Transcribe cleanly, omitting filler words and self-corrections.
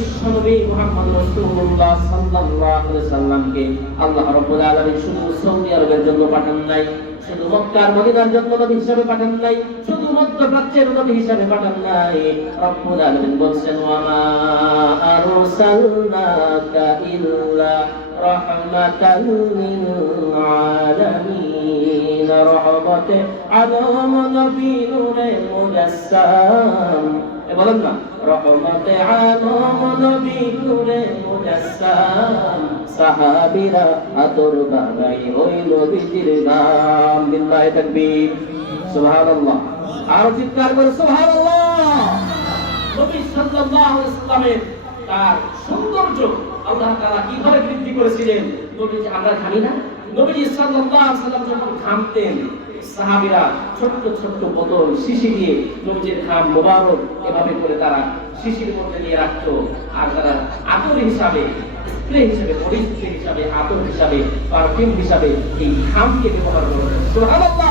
বিশ্বনবী মুহাম্মদ রাসূলুল্লাহ সাল্লাল্লাহু আলাইহি সাল্লামকে আল্লাহ রাব্বুল আলামিন শুধু সৌদি আরবের জন্য পাঠান নাই, শুধু মক্কা আর মদিনার জন্য নবী হিসেবে পাঠান নাই, শুধু মধ্যপ্রাচ্যের নবী হিসেবে পাঠান নাই। রব্বুল আলামিন বলেন, ওয়া মা আরসালনাকা ইল্লা রাহমাতাল লিল আলামিন। রহমতে আলম নবী নূরে মুজাসসাম, বলেন না, রহমতে আলম নবী নূরে মুজাসসাম। সাহাবীরা আতর বাগাই ওই নবীজির নাম। বিল্লাহি তাকবীর, সুবহানাল্লাহ। আর চিৎকার করে সুবহানাল্লাহ। নবী সাল্লাল্লাহু আলাইহি ওয়াসাল্লামের তার সৌন্দর্য আল্লাহ তাআলা কিভাবে বৃদ্ধি করেছিলেন নবীজি আমরা জানি না। নবীজি সাল্লাল্লাহু আলাইহি ওয়াসাল্লাম যখন ঘামতেন, সাহাবীরা ছোট্ট ছোট্ট বোতল শিশি দিয়ে নবীজির ঘাম মোবারক এভাবে করে তারা শিশির মধ্যে নিয়ে রাখতো, আর তারা আতর হিসাবে, স্প্রে হিসাবে, বডি স্প্রে হিসাবে, আতর হিসাবে, পারফিউম হিসাবে এই ঘামকে ব্যবহার করতো। সুবহানাল্লাহ।